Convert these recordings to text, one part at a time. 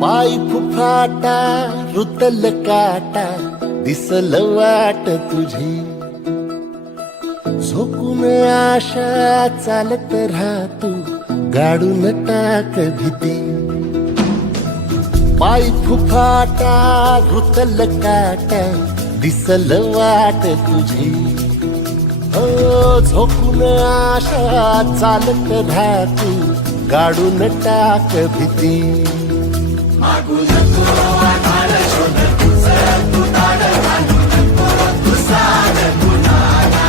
पाय फुफाटा रुतल काटा दिसल वाट तुझी झोकून आशा चालत राहतू गाडून टाक भीती पाय फुफाटा रुतल काटा दिसल वाट तुझी झोकून आशा चालत राहतू गाडून टाक भीती मागू नको आधार शोध तुझं तू ताड घालू नको तू साध कुणाला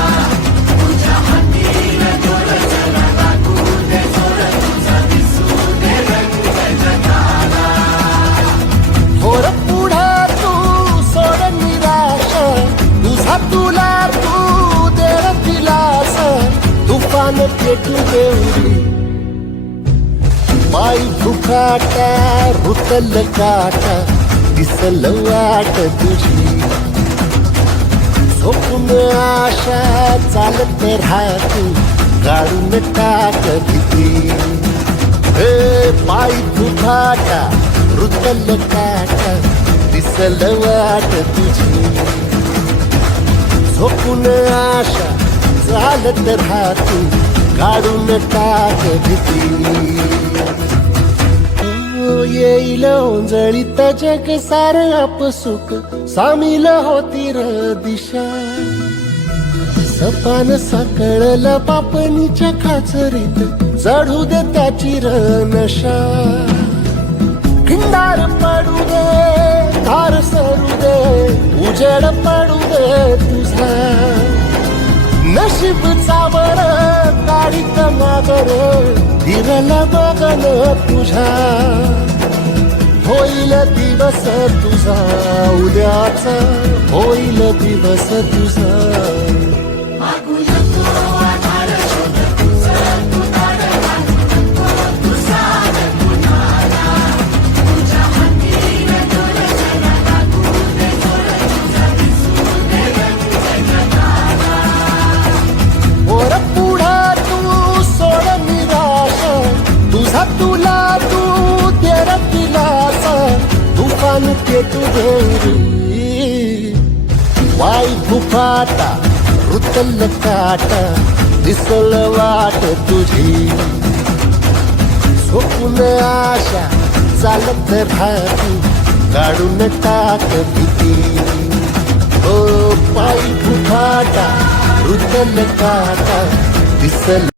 तुझ्या हातीन जोर जरा लागू दे जोर तुझा दिसू दे रंग जगाला थोर पुढे तू सोड निराश तुझा तुला तू देर दिलास तुफान पेटू देऊरी पाय फुफाटा रुतल काटा दिसल वाट तुझी झोपून आशा चालत राहतू गाडून टाक भीती पाय फुफाटा रुतल काटा दिसल वाट तुझी झोपून आशा चालत राहतू गाडून टाक भीती येईल ओंजळीत जग सार आपसुक सामील होती र दिशा सपान सकळला पापणीच्या खाचरीत चढू दे त्याची र नशा खिंडार पडू दे धार सरू दे उजेड पडू दे तुझा नशीब चावर काढीत मागर फिरला बघन तुझा होईल दिवस तुझा उद्याचा होईल दिवस तुझा मागू नको आधार शोध तुझं तू ताड घालू नको तू साध कुणाला तुझ्या हातीन जोर जरा लागू दे जोर तुझा दिसू दे रंग जगाला वर पुढे तू सोड निराश तुझा तुला तू देर दिलास तुफान पेटू देऊरी वाय फुफाटा रुतल काटा दिसल वाट तुझी झोपून आशा चालत राहतू गाडून टाक भीती पाय फुफाटा रुतल काटा दिसल